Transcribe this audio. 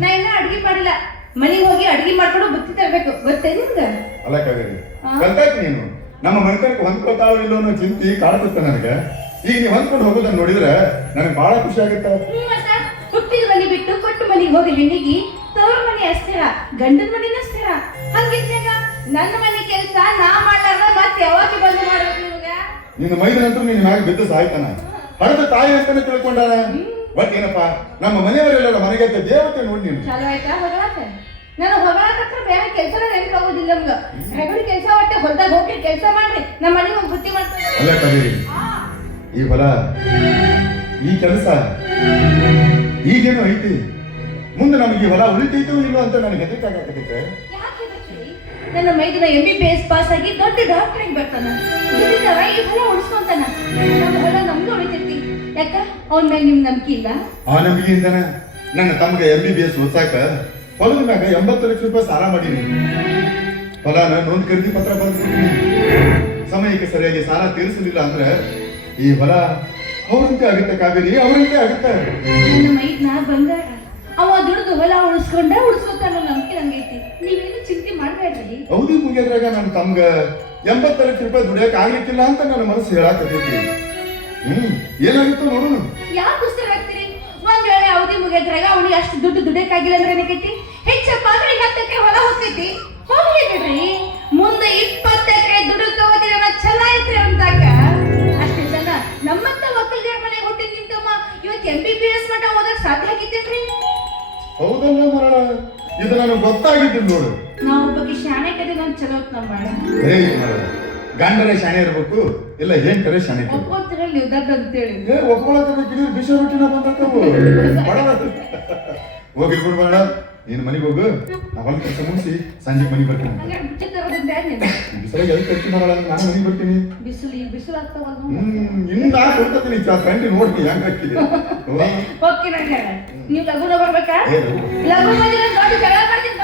ನಾ ಇನ್ನ ಅಡ್ಗೆ ಮಾಡಿಲ್ಲ, ಮನೆಗೆ ಹೋಗಿ ಅಡ್ಗೆ ಮಾಡ್ಕೊಂಡು ಬುತ್ತಿ ತರಬೇಕು, ಗೊತ್ತೇ ನಿಮ್ಗೆ? ಅಲ್ಲ ಕಾವೇರಿ, ಕಲ್ತಾಯ್ತು ನೀನು. ನಮ್ಮ ಮನೆತನಕ್ಕೆ ಹೊಂದ್ಕೊತಾಳು ಇಲ್ಲೋ ಅನ್ನೋ ಚಿಂತೆ ಕಾಡ್ತಿತ್ತ ನನಗೆ. ಈಗ ನೀವು ಹೊಂದ್ಕೊಂಡು ಹೋಗೋದನ್ನ ನೋಡಿದ್ರೆ ನನಗೆ ಬಹಳ ಖುಷಿ ಆಗುತ್ತೆ. ಹುಟ್ಟಿದ ಮನೆ ಬಿಟ್ಟು ಕೊಟ್ಟು ಮನೆಗೆ ಹೋಗಿ ಹೆಣ್ಣಿಗೆ ತವ್ರ ಮನೆ ಅಸ್ಥಿರ, ಗಂಡನ ಮನೆನ ಸ್ಥಿರ. ಹಂಗಿದ್ದಾಗ ನನ್ನ ಮನೆ ಕೆಲಸ ನಾ ಮಾಡ್ಲಾರ್ದ ಮತ್ತೆ ಯಾವಾಗ ಬಂದು ಮಾಡೋದು ನಿಮ್ಗ? ನಿನ್ನ ಮೈದ ನಂತರ ನಿನ್ನ ಮ್ಯಾಗ ಬಿದ್ದು ಸಾಯ್ತಾನ, ಹಡದ ತಾಯಿ ಅಂತಾನೆ ತಿಳ್ಕೊಂಡಾರ. ಬಟ್ ಏನಪ್ಪ, ನಮ್ಮ ಮನೆಯವರೆಲ್ಲ ಮನೆಗೆ ದೇವತೆ ನೋಡಿ ನೀನು. ಚಲೋ ಆಯ್ತಾ ಹೊಗಳಾಕ? ನಾನು ಹೊಗಳಾಕತ್ರ ಬೇರೆ ಕೆಲಸ ನೆನಪಾಗೋದಿಲ್ಲ ನಮ್ಗ. ಹೆಗಡಿ ಕೆಲಸ ಒಟ್ಟೆ ಹೊಲ್ದಾಗ ಹೋಗಿ ಕೆಲಸ ಮಾಡ್ರಿ, ನಮ್ಮ ಮನೆಗೆ ಹೋಗಿ ಬುತ್ತಿ ಮಾಡ್ತಾರೆ. ಅಲ್ಲ ಕಬೀರಿ, ಈ ಹೊಲ, ಈ ಕೆಲಸ ಈಗೇನು ಐತಿ, ಮುಂದೆ ನಮಗೆ ಈ ಹೊಲ ಉಳಿತೈತೋ ಇಲ್ಲೋ ಅಂತ ನನಗೆ ಹೆದರಿಕಾಗತ್ತೈತೆ. ನನ್ನ ಮೈದಿನ MBBS ಪಾಸ್ ಆಗಿ ದೊಡ್ಡ ಡಾಕ್ಟರ್ ಬರ್ತಾನ, ದುಡಿತಾರ, ಈ ಹೊಲ ಉಳಿಸ್ಕೊಂತಾನ. ನಮ್ಮ ಹೊಲ ನಮ್ದು ಉಳಿತೈತಿ. ಯಾಕ ಅವನ ಮೇಲೆ ನಿಮ್ ನಂಬಿಕೆ ಇಲ್ಲ? ಆ ನಂಬಿಕೆಯಿಂದನ ನನ್ನ ತಮ್ಗೆ MBBS ಓದ್ಸಾಕ ಹೊಲದ ಮ್ಯಾಗ 80 ಲಕ್ಷ ರೂಪಾಯಿ ಸಾಲ ಮಾಡೀನಿ. ಹೊಲನ ನೋಂದ್ ಖರೀದಿ ಪತ್ರ ಬರ್ತೀನಿ. ಸಮಯಕ್ಕೆ ಸರಿಯಾಗಿ ಸಾಲ ತೀರಿಸಲಿಲ್ಲ ಅಂದ್ರೆ ಈ ಹೊಲ ಅವರಂತೆ ಆಗುತ್ತೆ ಕಾವೇರಿ, ಅವರಂತೆ ಆಗುತ್ತೆ. ನನ್ನ ಮೈದ್ನ ಬಂಗಾರ, ಅವ ದುಡ್ದು ಹೊಲ ಉಳಿಸ್ಕೊತಾನ ನಂಬಿಕೆ ನಂಗೈತಿ. ನೀವೇನು ಚಿಂತೆ ಮಾಡ್ಬೇಡ್ರಿ. ಅವಧಿ ಮುಗಿಯೋದ್ರಾಗ ನನ್ನ ತಮ್ಗ 80 ಲಕ್ಷ ರೂಪಾಯಿ ದುಡಿಯಕ್ ಆಗ್ಲಿಕ್ಕಿಲ್ಲ ಅಂತ ನನ್ನ ಮನಸ್ಸು ಹೇಳಾಕತ್ತೈತಿ. ಏನಾಗುತ್ತೋ ನೋಡೋಣ. ಯಾಕೆ ಉತ್ಸವ ಆಗ್ತೀರಿ? ಒಂದ್ ವೇಳೆ ಅವಧಿ ಮುಗಿಯೋದ್ರಾಗ ಅವನಿಗೆ ಅಷ್ಟು ದುಡ್ಡು ದುಡಿಯಕ್ಕಾಗಿಲ್ಲ ಅಂದ್ರೆ ಏನಕ್ಕೈತಿ? ಹೆಚ್ಚಪ್ಪ ಅಂದ್ರೆ 10 ಎಕರೆ ಹೊಲ ಹೋಗ್ತೈತಿ, ಹೋಗ್ಲಿ ಬಿಡ್ರಿ. ಮುಂದೆ 20 ಎಕರೆ ದುಡ್ಡು ತಗೋತೀರ ಚಲ ಐತ್ರಿ ಅಂತಾಕ. ಅಷ್ಟೇ ಜನ ನಮ್ಮಂತ ಒಕ್ಕಲ್ಗಾರ ಮನೆಗೆ ಹುಟ್ಟಿದ ನಿಂತಮ್ಮ ಇವತ್ತು MBBS ಮಟ್ಟ ಓದಕ್ ಸಾಧ್ಯ ಆಗಿತ್ತೇನ್ರಿ? ಹೌದಲ್ಲ ಮರಳ, ಇದು ನನಗೆ ಗೊತ್ತಾಗಿದ್ದಿಲ್ಲ ನೋಡು. ನಾವು ಬಗ್ಗೆ ಶಾಣೆ ಕಡೆ ನಾನು ಚಲೋ ನಂಬಾಳ. ಗಂಡರೇ ಶಾಣೆ ಇರ್ಬೇಕು, ಇಲ್ಲ ಹೆಂಡರೇ ಶಾಣೆ. ಒಪ್ಕೋತೀರಲ್ಲ ನೀವು ದಡ್ಡ ಅಂತೇಳಿ. ಒಪ್ಕೊಳಕಬೇಕಿದ್ರೆ ಬಿಸಿ ರೊಟ್ಟಿನ ಬಂದಕ್ಕವು ಹೋಗಿ ಬಿಡ್ಬೇಡ. ನೀನು ಮನೆಗೆ ಹೋಗು, ಅವಳ ಕೆಲಸ ಮುಗಿಸಿ ಸಂಜೆ ಮನೆಗೆ ಬರ್ತೀನಿ. ಬಿಸಿಲಾಗ ಎಲ್ಲಿ ಕಟ್ಟಿ ಮಾಡಲ್ಲ, ನಾನು ಮನೆಗೆ ಬರ್ತೀನಿ. ಬಿಸಿಲು ಆಗ್ತಾವಲ್ಲ. ಇನ್ನು ನಾ ಕೊಡ್ತೀನಿ ಕಂಟಿ ನೋಡ್ತೀನಿ ಹೆಂಗ್ ಹಾಕಿದೆ. ಓಕೆ, ನಾನು ನೀವು ಲಘುನ ಬರ್ಬೇಕಾ? ಲಘು ಬಂದಿಲ್ಲ, ದೊಡ್ಡ ಜಗಳ ಮಾಡ್ತೀನಿ.